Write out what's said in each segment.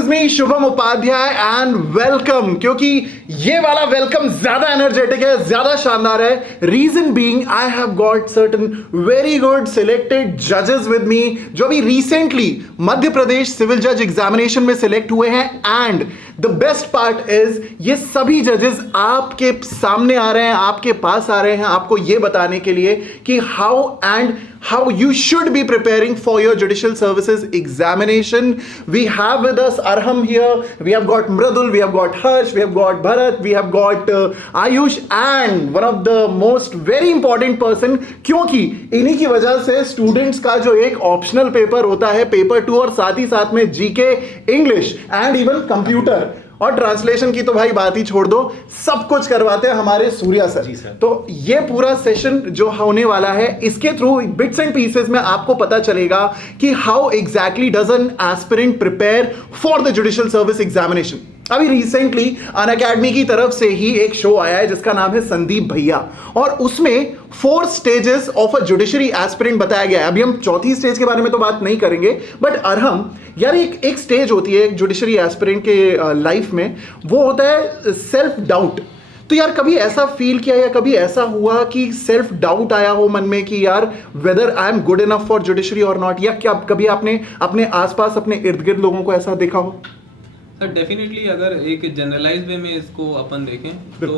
Is me Shubham Upadhyay and welcome. क्योंकि ये वाला वेलकम ज्यादा एनर्जेटिक है, ज्यादा शानदार है। Reason being I have got certain very good selected जजेस विद मी जो अभी रिसेंटली मध्य प्रदेश सिविल जज एग्जामिनेशन में सिलेक्ट हुए हैं। And the best part is ये सभी जजेस आपके सामने आ रहे हैं, आपके पास आ रहे हैं आपको ये बताने के लिए कि how you should be preparing for your judicial services examination. We have with us Arham here, we have got Mridul, we have got Harsh, we have got Bharat, we have got Ayush and one of the most very important person, क्योंकि इन्हीं की वजह से students का जो एक optional paper होता है पेपर 2 और साथ ही साथ में GK, English and even computer और ट्रांसलेशन की तो भाई बात ही छोड़ दो, सब कुछ करवाते हैं हमारे सूर्या सर। तो ये पूरा सेशन जो होने वाला है इसके थ्रू बिट्स एंड पीसेस में आपको पता चलेगा कि how exactly does an aspirant prepare for the judicial service examination. अभी रिसेंटली अनअकैडमी की तरफ से ही एक शो आया है जिसका नाम है संदीप भैया, और उसमें 4 stages of a judiciary aspirant बताया गया है। अभी हम चौथी स्टेज के बारे में तो बात नहीं करेंगे, बट अरहम यार एक स्टेज होती है एक जुडिशरी एस्पिरेंट के लाइफ में, वो होता है सेल्फ डाउट। तो यार कभी ऐसा फील किया या कभी ऐसा हुआ कि सेल्फ डाउट आया हो मन में कि यार whether I am good enough for judiciary और नॉट, या क्या कभी आपने अपने आसपास अपने इर्द गिर्द लोगों को ऐसा देखा हो? सर डेफिनेटली अगर एक जनरलाइज वे में इसको अपन देखें तो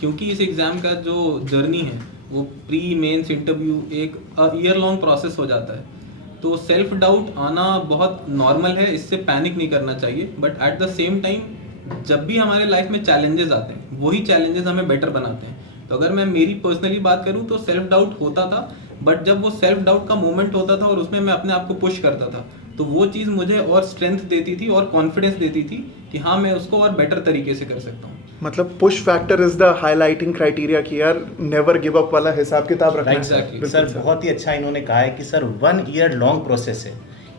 क्योंकि इस एग्ज़ाम का जो जर्नी है वो प्री मेंस इंटरव्यू एक ईयर लॉन्ग प्रोसेस हो जाता है, तो सेल्फ डाउट आना बहुत नॉर्मल है, इससे पैनिक नहीं करना चाहिए। But at the same time जब भी हमारे लाइफ में चैलेंजेस आते हैं वही चैलेंजेस हमें बेटर बनाते हैं। तो अगर मैं मेरी पर्सनली बात करूँ तो सेल्फ डाउट होता था, बट जब वो सेल्फ डाउट का मोमेंट होता था और उसमें मैं अपने आप को पुश करता था तो वो चीज़ मुझे और स्ट्रेंथ देती थी और कॉन्फिडेंस देती थी कि हाँ मैं उसको और बेटर तरीके से कर सकता हूँ। मतलब push factor is the highlighting criteria कि यार नेवर गिव अप वाला हिसाब किताब रखना है। एग्जैक्टली सर बहुत ही अच्छा इन्होंने कहा है कि सर 1 ईयर लॉन्ग प्रोसेस है।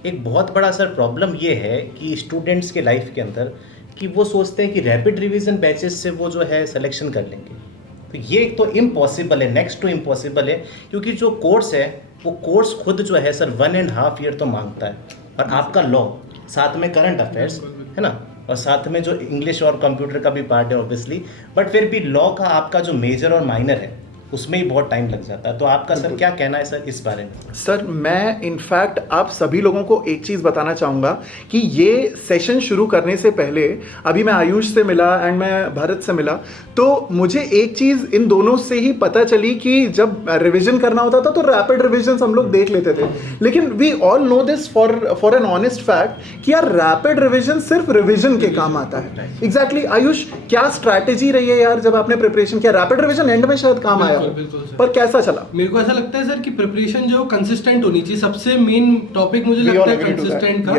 एक बहुत बड़ा सर प्रॉब्लम ये है कि स्टूडेंट्स के लाइफ के अंदर कि वो सोचते हैं कि रैपिड रिवीजन बैचेस से वो जो है सिलेक्शन कर लेंगे, तो ये तो इम्पॉसिबल है, नेक्स्ट टू इम्पॉसिबल है। क्योंकि जो कोर्स है वो कोर्स खुद जो है सर 1.5 ईयर तो मांगता है, और आपका लॉ साथ में करंट अफेयर्स है ना, और साथ में जो इंग्लिश और कंप्यूटर का भी पार्ट है ऑब्वियसली, बट फिर भी लॉ का आपका जो मेजर और माइनर है उसमें ही बहुत टाइम लग जाता है। तो आपका सर क्या कहना है सर इस बारे में? सर मैं इनफैक्ट आप सभी लोगों को एक चीज़ बताना चाहूँगा कि ये सेशन शुरू करने से पहले अभी मैं आयुष से मिला एंड मैं भारत से मिला, तो मुझे एक चीज़ इन दोनों से ही पता चली कि जब रिवीजन करना होता था तो रैपिड रिवीजन हम लोग देख लेते थे, लेकिन we all know this for an honest fact कि यार रैपिड रिवीजन सिर्फ रिवीजन के काम आता है। एग्जैक्टली आयुष, क्या स्ट्रैटेजी रही है यार जब आपने प्रिपरेशन किया? रैपिड रिवीजन एंड में शायद काम आया, पर कैसा चला? मेरे को ऐसा लगता है सर कि प्रिपरेशन जो कंसिस्टेंट होनी चाहिए, सबसे मेन टॉपिक मुझे लगता है कंसिस्टेंट का।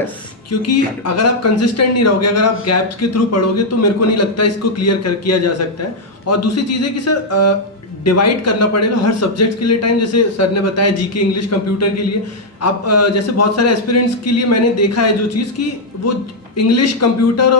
क्योंकि अगर आप कंसिस्टेंट नहीं रहोगे, अगर आप गैप्स के थ्रू पढ़ोगे तो मेरे को नहीं लगता इसको क्लियर किया जा सकता है। और दूसरी चीज़ है कि सर डिवाइड करना पड़ेगा हर सब्जेक्ट्स के लिए टाइम। जैसे सर ने बताया जीके, इंग्लिश, कंप्यूटर के लिए आप जैसे बहुत सारे एस्पिरेंट्स के लिए मैंने देखा है जो चीज़ कि वो इंग्लिश, कंप्यूटर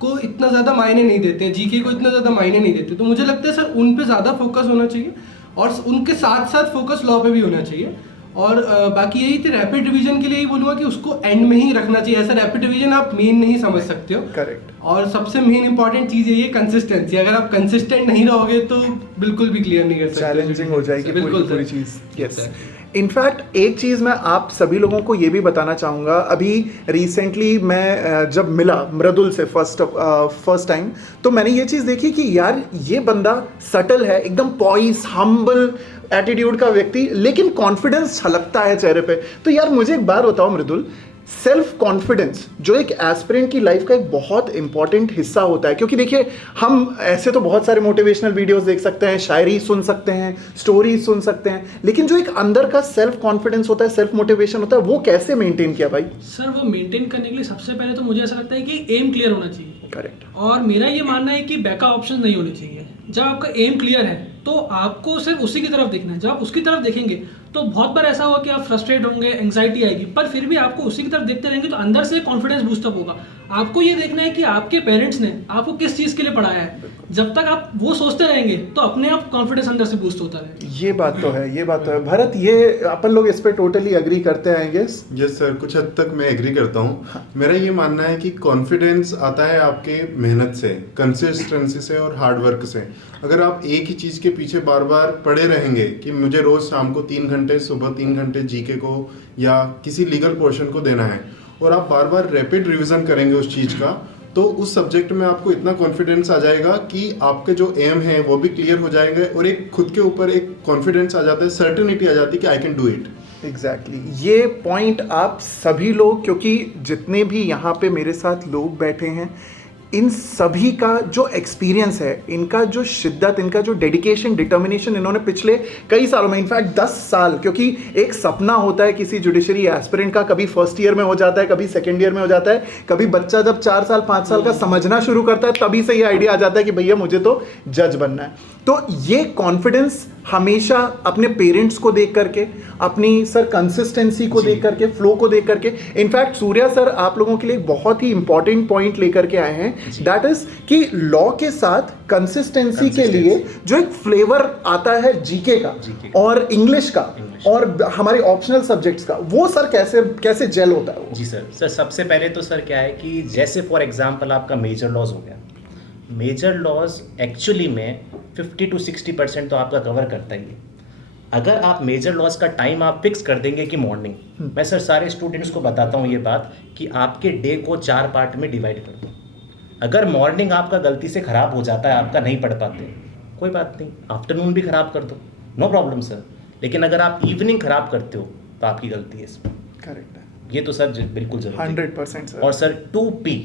को इतना ज़्यादा मायने नहीं देते हैं, जीके को इतना ज़्यादा मायने नहीं देते। तो मुझे लगता है सर उन पे ज़्यादा फोकस होना चाहिए और उनके साथ साथ फोकस लॉ पे भी होना चाहिए। और बाकी यही थे, रैपिड रिवीजन के लिए ही बोलूँगा कि उसको एंड में ही रखना चाहिए। ऐसा रैपिड रिवीजन आप मेन नहीं समझ सकते हो। करेक्ट। और सबसे मेन इंपॉर्टेंट चीज़ यही है कंसिस्टेंसी। अगर आप कंसिस्टेंट नहीं रहोगे तो बिल्कुल भी क्लियर नहीं कर सकते, चैलेंजिंग हो जाएगी पूरी चीज़। यस, इनफैक्ट एक चीज़ मैं आप सभी लोगों को ये भी बताना चाहूँगा, अभी रिसेंटली मैं जब मिला मृदुल से फर्स्ट टाइम, तो मैंने ये चीज़ देखी कि यार ये बंदा सटल है, एकदम पॉइस, हम्बल एटीट्यूड का व्यक्ति, लेकिन कॉन्फिडेंस छलकता है चेहरे पे। तो यार मुझे एक बात बताओ मृदुल, सेल्फ कॉन्फिडेंस जो एक एस्पिरेंट की लाइफ का एक बहुत इंपॉर्टेंट हिस्सा होता है, क्योंकि देखिए हम ऐसे तो बहुत सारे मोटिवेशनल वीडियोस देख सकते हैं, शायरी सुन सकते हैं, स्टोरीज सुन सकते हैं, लेकिन जो एक अंदर का सेल्फ कॉन्फिडेंस होता है, सेल्फ मोटिवेशन होता है, वो कैसे मेंटेन किया भाई? सर वो मेंटेन करने के लिए सबसे पहले तो मुझे ऐसा लगता है कि एम क्लियर होना चाहिए। करेक्ट। और मेरा ये मानना है कि बैकअप ऑप्शन नहीं होने चाहिए। जब आपका एम क्लियर है तो आपको सिर्फ उसी की तरफ देखना है। जब आप उसकी तरफ देखेंगे तो बहुत बार ऐसा होगा कि आप फ्रस्ट्रेट होंगे, एंग्जाइटी आएगी, पर फिर भी आपको उसी की तरफ देखते रहेंगे तो अंदर से कॉन्फिडेंस बूस्टअप होगा। आपको ये देखना है कि आपके पेरेंट्स ने आपको किस चीज़ के लिए पढ़ाया है। जब तक आप वो सोचते रहेंगे तो अपने आप कॉन्फिडेंस अंदर से बूस्ट होता रहेगा। ये बात तो है, ये बात तो है। भरत, ये अपन लोग इस पे टोटली एग्री करते हैं, आई गेस। यस सर, कुछ हद तक मैं एग्री करता हूँ। मेरा ये मानना है कि कॉन्फिडेंस आता है आपके मेहनत से, कंसिस्टेंसी से और हार्ड वर्क से। अगर आप एक ही चीज़ के पीछे बार बार पड़े रहेंगे कि मुझे रोज़ शाम को 3 घंटे, सुबह 3 घंटे जीके को या किसी लीगल पोर्शन को देना है, और आप बार बार रैपिड रिवीजन करेंगे उस चीज़ का, तो उस सब्जेक्ट में आपको इतना कॉन्फिडेंस आ जाएगा कि आपके जो एम है वो भी क्लियर हो जाएंगे, और एक खुद के ऊपर एक कॉन्फिडेंस आ जाता है, सर्टेनिटी आ जाती है कि I can do it. Exactly ये पॉइंट आप सभी लोग, क्योंकि जितने भी यहाँ पे मेरे साथ लोग बैठे हैं, इन सभी का जो एक्सपीरियंस है, इनका जो शिद्दत, इनका जो डेडिकेशन, डिटर्मिनेशन इन्होंने पिछले कई सालों में, इनफैक्ट 10 साल, क्योंकि एक सपना होता है किसी जुडिशरी एस्पिरेंट का, कभी फर्स्ट ईयर में हो जाता है, कभी सेकेंड ईयर में हो जाता है, कभी बच्चा जब 4 साल 5 साल का समझना शुरू करता है तभी से ये आइडिया आ जाता है कि भैया मुझे तो जज बनना है। तो ये कॉन्फिडेंस हमेशा अपने पेरेंट्स को देख करके, अपनी सर कंसिस्टेंसी को देख करके, फ्लो को देख करके, इनफैक्ट सूर्या सर आप लोगों के लिए एक बहुत ही इंपॉर्टेंट पॉइंट लेकर के आए हैं, दैट इज कि लॉ के साथ कंसिस्टेंसी के लिए जो एक फ्लेवर आता है जीके का और इंग्लिश का और हमारे ऑप्शनल सब्जेक्ट्स का, वो सर कैसे जेल होता है वो? जी सर, सबसे पहले तो सर क्या है कि जैसे फॉर एग्जांपल आपका मेजर लॉज हो गया, मेजर लॉज एक्चुअली में 50 to 60% तो आपका कवर करता ही है। अगर आप मेजर लॉस का टाइम आप फिक्स कर देंगे कि मॉर्निंग, मैं सर सारे स्टूडेंट्स को बताता हूँ ये बात कि आपके डे को 4 पार्ट में डिवाइड कर दो। अगर मॉर्निंग आपका गलती से ख़राब हो जाता है, आपका नहीं पढ़ पाते, कोई बात नहीं, आफ्टरनून भी ख़राब कर दो, नो प्रॉब्लम सर। लेकिन अगर आप इवनिंग ख़राब करते हो तो आपकी गलती है इसमें। करेक्ट है, ये तो सर बिल्कुल जरूरी है। 100% सर। और सर 2P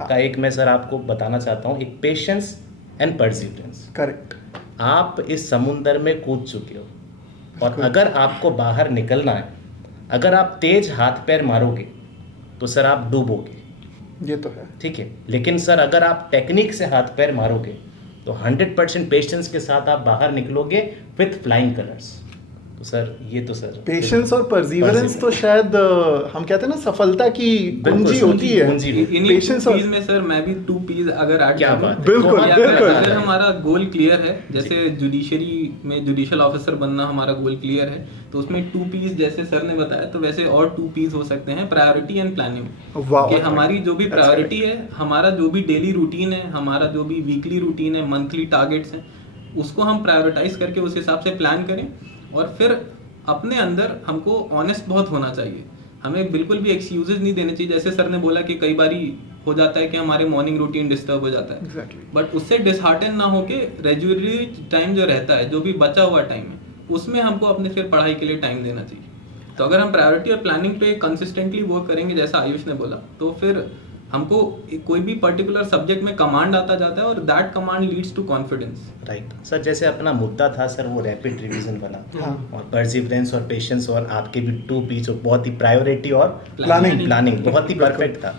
का एक मैं सर आपको बताना चाहता हूँ, एक पेशेंस एंड परसिवरेंस। करेक्ट। आप इस समुंदर में कूद चुके हो और अगर आपको बाहर निकलना है, अगर आप तेज हाथ पैर मारोगे तो सर आप डूबोगे, ये तो है। ठीक है। लेकिन सर अगर आप टेक्निक से हाथ पैर मारोगे तो 100% पेशेंस के साथ आप बाहर निकलोगे विथ फ्लाइंग कलर्स। तो सर ये तो सर पेशेंस और परसिवरेंस तो शायद हम कहते हैं ना सफलता की कुंजी होती है। पेशेंस और में सर मैं भी 2 P's अगर ऐड क्या करूं, बात है। बिल्कुल बिल्कुल। अगर हमारा गोल क्लियर है, जैसे जुडिशरी में जुडिशियल ऑफिसर बनना हमारा गोल क्लियर है, तो उसमें 2 P's जैसे सर ने बताया, तो वैसे और 2 P's हो सकते हैं, प्रायोरिटी एंड प्लानिंग। कि हमारी जो भी प्रायोरिटी है, हमारा जो भी डेली रूटीन है, हमारा जो भी वीकली रूटीन है, मंथली टारगेट्स हैं, उसको हम प्रायोरिटाइज करके उस हिसाब से प्लान करें। और फिर अपने अंदर हमको ऑनेस्ट बहुत होना चाहिए, हमें बिल्कुल भी एक्सक्यूजेज नहीं देने चाहिए। जैसे सर ने बोला कि कई बारी हो जाता है कि हमारे मॉर्निंग रूटीन डिस्टर्ब हो जाता है, बट उससे डिसहार्टन ना होके रेजुलरी टाइम जो रहता है, जो भी बचा हुआ टाइम है, उसमें हमको अपने फिर पढ़ाई के लिए टाइम देना चाहिए। तो अगर हम प्रायोरिटी और प्लानिंग पे कंसिस्टेंटली वर्क करेंगे, जैसा आयुष ने बोला, तो फिर हमको कोई भी पर्टिकुलर सब्जेक्ट में कमांड आता जाता है और that command leads to confidence. Right sir, जैसे अपना मुद्दा था सर वो रैपिड रिवीजन वाला, और परसिवरेंस और पेशेंस, और आपके भी 2 P जो बहुत ही प्रायोरिटी और प्लानिंग बहुत ही परफेक्ट था।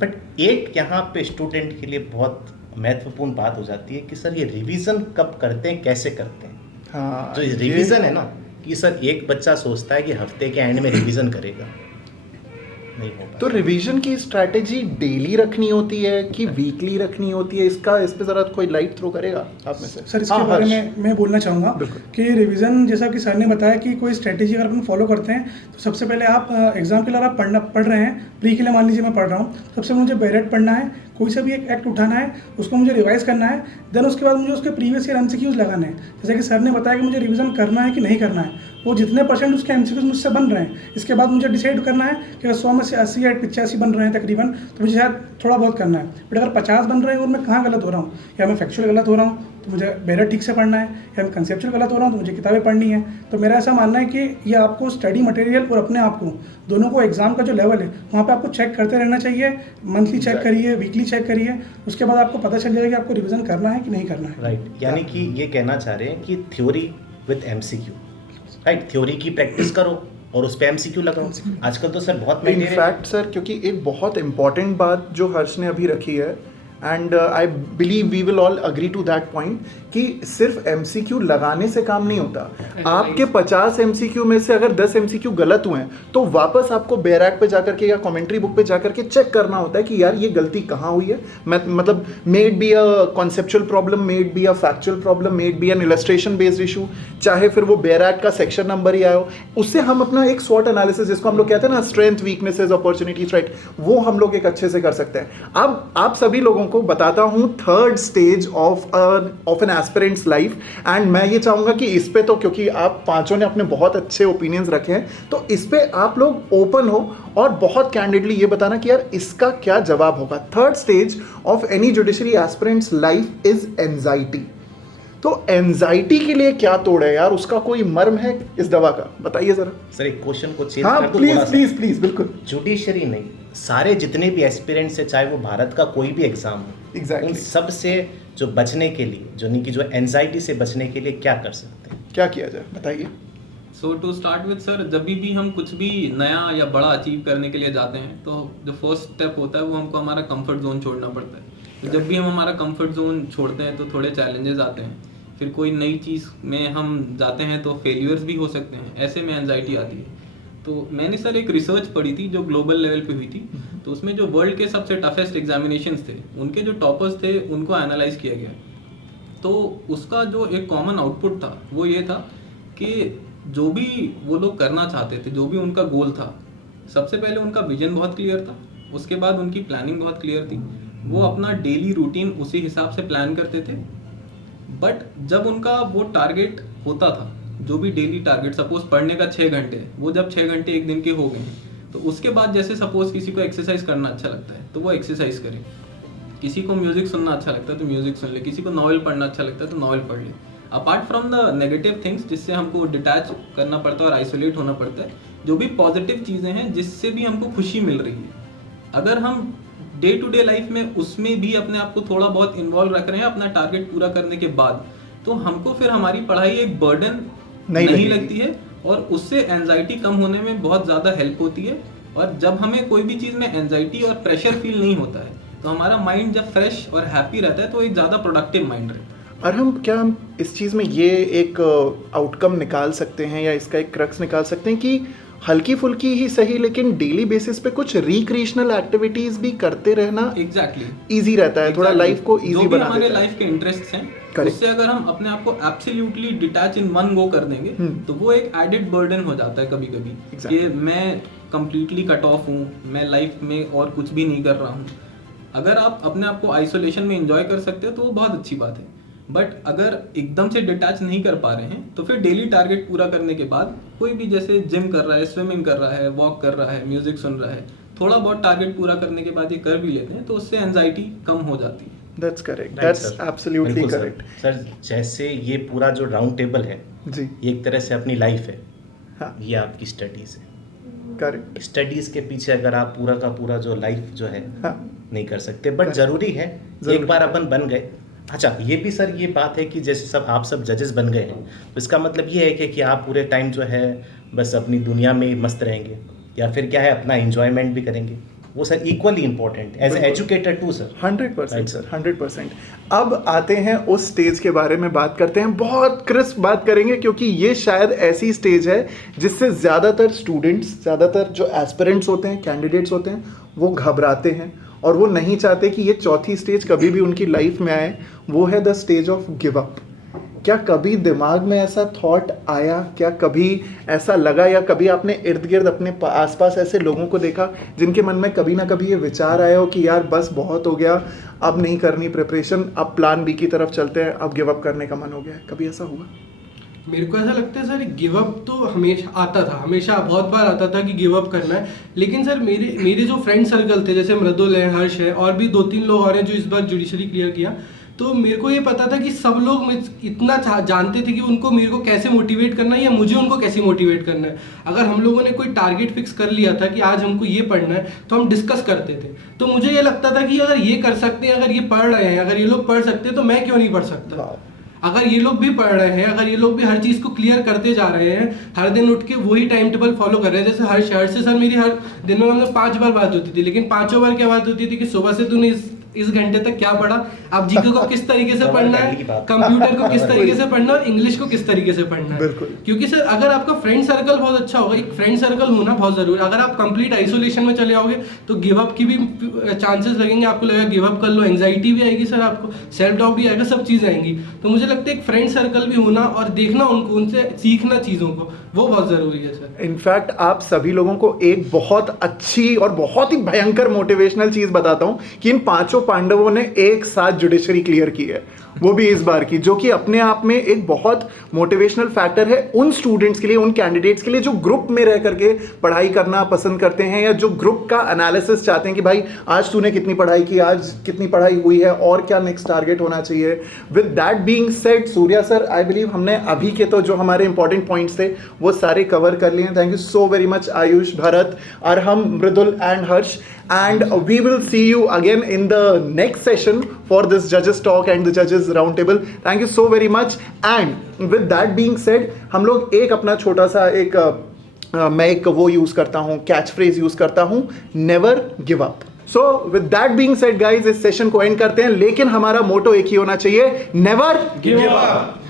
बट एक यहाँ पे स्टूडेंट के लिए बहुत महत्वपूर्ण बात हो जाती है कि सर ये रिवीजन कब करते हैं, कैसे करते हैं। हाँ, जो रिवीजन है ना, कि सर एक बच्चा सोचता है कि हफ्ते के एंड में रिवीजन करेगा, नहीं होगा। तो रिवीजन की स्ट्रैटेजी डेली रखनी होती है कि वीकली रखनी होती है? इसका इस पे जरा कोई लाइट थ्रो करेगा आप में से? सर इसके बारे में मैं बोलना चाहूँगा कि रिवीजन, जैसा कि सर ने बताया कि कोई स्ट्रैटेजी अगर अपन फॉलो करते हैं तो सबसे पहले आप एग्जाम के लिए आप पढ़ रहे हैं, प्री के लिए मान लीजिए मैं पढ़ रहा हूँ, सबसे पहले मुझे बैरेट पढ़ना है, कोई सा भी एक एक्ट उठाना है, उसको मुझे रिवाइज करना है, देन उसके बाद मुझे उसके प्रीवियस ईयर एमसीक्यूज लगाने हैं। जैसे कि सर ने बताया कि मुझे रिवीजन करना है कि नहीं करना है, वो जितने परसेंट उसके एमसीक्यूज मुझसे बन रहे हैं, इसके बाद मुझे डिसाइड करना है कि अगर 100 में से 80 या 85 बन रहे हैं तकरीबन, तो मुझे शायद थोड़ा बहुत करना है। बट अगर 50 बन रहे हैं और मैं कहाँ गलत हो रहा हूँ, या मैं फैक्चुअल गलत हो रहा हूँ तो मुझे बैरेट ठीक से पढ़ना है, या मैं कंसेप्चुअल गलत हो रहा हूँ तो मुझे किताबें पढ़नी है। तो मेरा ऐसा मानना है कि ये आपको स्टडी मटेरियल और अपने आप को दोनों को एग्जाम का जो लेवल है वहाँ पे आपको चेक करते रहना चाहिए। मंथली चेक करिए, वीकली चेक करिए, उसके बाद आपको पता चल जाएगा कि आपको रिवीजन करना है कि नहीं करना है। राइट, यानी कि ये कहना चाह रहे हैं कि theory with MCQ, right, theory की प्रैक्टिस करो और उस पे एमसीक्यू लगाओ। आजकल तो सर बहुत इनफैक्ट सर, क्योंकि एक बहुत इंपॉर्टेंट बात जो हर्ष ने अभी रखी है, and I believe we will all agree to that point कि सिर्फ MCQ लगाने से काम नहीं होता। आपके 50 MCQ में से अगर 10 MCQ गलत हुए हैं तो वापस आपको बैरैक पे जाकर के या कमेंट्री बुक पे जाकर के चेक करना होता है कि यार ये गलती कहाँ हुई है। मतलब may it be a conceptual problem, may it be a factual problem, may it be N illustration based issue, चाहे फिर वो बैरैक का सेक्शन नंबर ही आया हो, उससे हम अपना एक स्वॉट एनालिसिस, जिसको हम लोग कहते हैं ना स्ट्रेंथ, वीकनेसेस, अपॉर्चुनिटीज, राइट, वो हम लोग एक अच्छे से कर सकते हैं। अब आप सभी लोगों को बताता हूँ third stage of an aspirant's life, and मैं ये चाहूंगा कि इस पे तो क्योंकि आप पांचों ने अपने बहुत अच्छे ओपिनियंस रखे हैं, तो इस पे आप लोग ओपन हो और बहुत कैंडिडली ये बताना कि यार इसका क्या जवाब होगा। Third stage of any judiciary aspirants life is anxiety. तो एंजाइटी के लिए क्या तोड़ है यार, उसका कोई मर्म है इस दवा का, बताइए जरा। सर एक क्वेश्चन को चेंज हाँ कर दूं प्लीज थोड़ा सा? प्लीज प्लीज, बिल्कुल। जुडिशरी नहीं, सारे जितने भी एस्पिरेंट्स है, चाहे वो भारत का कोई भी एग्जाम हो, Exactly. उन सब से जो बचने के लिए, जो एंजाइटी से बचने के लिए क्या कर सकते हैं? क्या किया जाए बताइए। सो टू स्टार्ट विद सर, जब भी हम कुछ भी नया या बड़ा अचीव करने के लिए जाते हैं तो जो फर्स्ट स्टेप होता है वो हमको हमारा कंफर्ट जोन छोड़ना पड़ता है। तो जब भी हम हमारा कंफर्ट जोन छोड़ते हैं तो थोड़े चैलेंजेस आते हैं, फिर कोई नई चीज़ में हम जाते हैं तो फेलियर्स भी हो सकते हैं, ऐसे में एंजाइटी आती है। तो मैंने सर एक रिसर्च पढ़ी थी जो ग्लोबल लेवल पे हुई थी, तो उसमें जो वर्ल्ड के सबसे टफेस्ट एग्जामिनेशंस थे, उनके जो टॉपर्स थे उनको एनालाइज किया गया। तो उसका जो एक कॉमन आउटपुट था वो ये था कि जो भी वो लोग करना चाहते थे, जो भी उनका गोल था, सबसे पहले उनका विजन बहुत क्लियर था, उसके बाद उनकी प्लानिंग बहुत क्लियर थी, वो अपना डेली रूटीन उसी हिसाब से प्लान करते थे। बट जब उनका वो टारगेट होता था, जो भी डेली टारगेट, सपोज पढ़ने का 6 घंटे, वो जब 6 घंटे एक दिन के हो गए तो उसके बाद जैसे सपोज किसी को एक्सरसाइज करना अच्छा लगता है तो वो एक्सरसाइज करे, किसी को म्यूजिक सुनना अच्छा लगता है तो म्यूजिक सुन ले, किसी को नॉवेल पढ़ना अच्छा लगता है तो नॉवेल पढ़ ले। Apart from the negative things जिससे हमको डिटैच करना पड़ता है और आइसोलेट होना पड़ता है, जो भी पॉजिटिव चीज़ें हैं जिससे भी हमको खुशी मिल रही है, अगर हम डे टू डे लाइफ में उसमें भी अपने आप को थोड़ा बहुत इन्वॉल्व रख रहे हैं अपना टारगेट पूरा करने के बाद, तो हमको फिर हमारी पढ़ाई एक बर्डन नहीं लगती है और उससे एंजाइटी कम होने में बहुत ज़्यादा हेल्प होती है। और जब हमें कोई भी चीज़ में एंजाइटी और प्रेशर फील नहीं होता है तो हमारा माइंड जब फ्रेश और हैप्पी रहता है तो एक ज़्यादा प्रोडक्टिव माइंड रहता है। और हम इस चीज़ में ये एक आउटकम निकाल सकते हैं या इसका एक क्रक्स निकाल सकते हैं कि हल्की फुल्की ही सही लेकिन डेली बेसिस पे कुछ रिक्रिएशनल एक्टिविटीज भी करते रहना एग्जैक्टली इजी रहता है, थोड़ा लाइफ को इजी बना हमारे देता है। लाइफ के इंटरेस्ट्स हैं, Correct. उससे अगर हम अपने आप को absolutely detach in one go कर देंगे तो वो एक एडेड बर्डन हो जाता है कभी कभी Exactly. कि मैं कंप्लीटली कट ऑफ हूँ, मैं लाइफ में और कुछ भी नहीं कर रहा हूँ। अगर आप अपने आप को आइसोलेशन में एंजॉय कर सकते हो तो वो बहुत अच्छी बात है, बट अगर एकदम से डिटैच नहीं कर पा रहे हैं तो फिर डेली टारगेट पूरा करने के बाद कोई भी जैसे जिम कर रहा है, स्विमिंग कर रहा है, वॉक कर रहा है, म्यूजिक सुन रहा है, थोड़ा बहुत टारगेट पूरा करने के बाद ये कर भी लेते हैं तो उससे एंजाइटी कम हो जाती है। That's correct. That's absolutely बिल्कुल correct. सर, जैसे ये पूरा जो राउंड टेबल है जी ये एक तरह से अपनी लाइफ है, हाँ ये आपकी स्टडीज है। करेक्ट। स्टडीज के पीछे अगर आप पूरा का पूरा जो लाइफ जो है हाँ नहीं कर सकते, बट जरूरी है जरूरी। एक बार अपन बन गए। अच्छा ये भी सर ये बात है कि जैसे आप सब जजेस बन गए हैं तो इसका मतलब ये है कि आप पूरे टाइम जो है बस अपनी दुनिया में ही मस्त रहेंगे या फिर क्या है अपना एंजॉयमेंट भी करेंगे, वो sir equally important as educator too sir. 100% sir, 100%। अब आते हैं उस स्टेज के बारे में बात करते हैं, बहुत क्रिस्प बात करेंगे क्योंकि ये शायद ऐसी स्टेज है जिससे ज़्यादातर स्टूडेंट्स, ज़्यादातर जो एस्पिरेंट्स होते हैं, कैंडिडेट्स होते हैं, वो घबराते हैं और वो नहीं चाहते कि ये चौथी स्टेज कभी भी उनकी लाइफ में आए। वो है the stage of give up. क्या कभी दिमाग में ऐसा थॉट आया, क्या कभी ऐसा लगा या कभी आपने इर्द गिर्द अपने आसपास ऐसे लोगों को देखा जिनके मन में कभी ना कभी ये विचार आया हो कि यार बस बहुत हो गया, अब नहीं करनी प्रिपरेशन, अब प्लान बी की तरफ चलते हैं, अब गिव अप करने का मन हो गया है? कभी ऐसा हुआ? मेरे को ऐसा लगता है सर गिव अप तो हमेशा आता था, हमेशा बहुत बार आता था कि गिव अप करना है। लेकिन सर मेरे जो फ्रेंड सर्कल थे, जैसे मृदुल है, हर्ष है और भी 2-3 लोग और हैं जो इस बार जुडिशरी क्लियर किया, तो मेरे को ये पता था कि सब लोग इतना जानते थे कि उनको मेरे को कैसे मोटिवेट करना है या मुझे उनको कैसे मोटिवेट करना है। अगर हम लोगों ने कोई टारगेट फिक्स कर लिया था कि आज हमको ये पढ़ना है तो हम डिस्कस करते थे। तो मुझे ये लगता था कि अगर ये कर सकते हैं, अगर ये पढ़ रहे हैं, अगर ये लोग पढ़ सकते हैं तो मैं क्यों नहीं पढ़ सकता। अगर ये लोग भी पढ़ रहे हैं, अगर ये लोग भी हर चीज़ को क्लियर करते जा रहे हैं, हर दिन उठ के वही टाइम टेबल फॉलो कर रहे हैं, जैसे हर्ष से सर मेरी हर दिन में मतलब 5 बार बात होती थी, लेकिन 5 बार क्या बात होती थी कि सुबह से तूने इस घंटे तक क्या पढ़ा, आप जीके को किस तरीके से पढ़ना है, करने की बात। कंप्यूटर को किस तरीके से पढ़ना है और इंग्लिश को किस तरीके से पढ़ना है। बिल्कुल। क्योंकि सर अगर आपका फ्रेंड सर्कल बहुत अच्छा होगा, एक फ्रेंड सर्कल होना बहुत जरूरी है। अगर आप कंप्लीट आइसोलेशन में चले आओगे तो गिव अप की भी चांसेस लगेंगे, आपको लगेगा गिव अप कर लो, एंजाइटी भी आएगी सर, आपको सेल्फ डाउट भी आएगा, सब चीज़ें आएंगी। तो मुझे लगता है एक फ्रेंड सर्कल भी होना और देखना उनको, उनसे सीखना चीज़ों को, वो बहुत ज़रूरी है सर। इनफैक्ट आप सभी लोगों को एक बहुत अच्छी और बहुत ही भयंकर मोटिवेशनल चीज बताता हूं कि इन 5 पांडवों ने एक साथ जुडिशरी क्लियर की है, वो भी इस बार की, जो कि अपने आप में एक बहुत मोटिवेशनल फैक्टर है उन स्टूडेंट्स के लिए, उन कैंडिडेट्स के लिए जो ग्रुप में रह करके पढ़ाई करना पसंद करते हैं या जो ग्रुप का एनालिसिस चाहते हैं कि भाई आज तूने कितनी पढ़ाई की, आज कितनी पढ़ाई हुई है और क्या नेक्स्ट टारगेट होना चाहिए। With that being said, Surya sir, I believe हमने अभी के तो जो हमारे इंपॉर्टेंट पॉइंट्स थे वो सारे कवर कर लिए हैं। Thank you so very much Ayush, Bharat, Arham, Mridul and Harsh, and we will see you again in the next session for this judges talk and the judges round table. Thank you so very much. And with that being said, हम लोग एक अपना छोटा सा एक मैं एक वो यूज करता हूँ, कैच फ्रेज यूज करता हूँ, never give up. So with that being said guys, इस सेशन को एंड करते हैं, लेकिन हमारा मोटो एक ही होना चाहिए, नेवर गिव अप।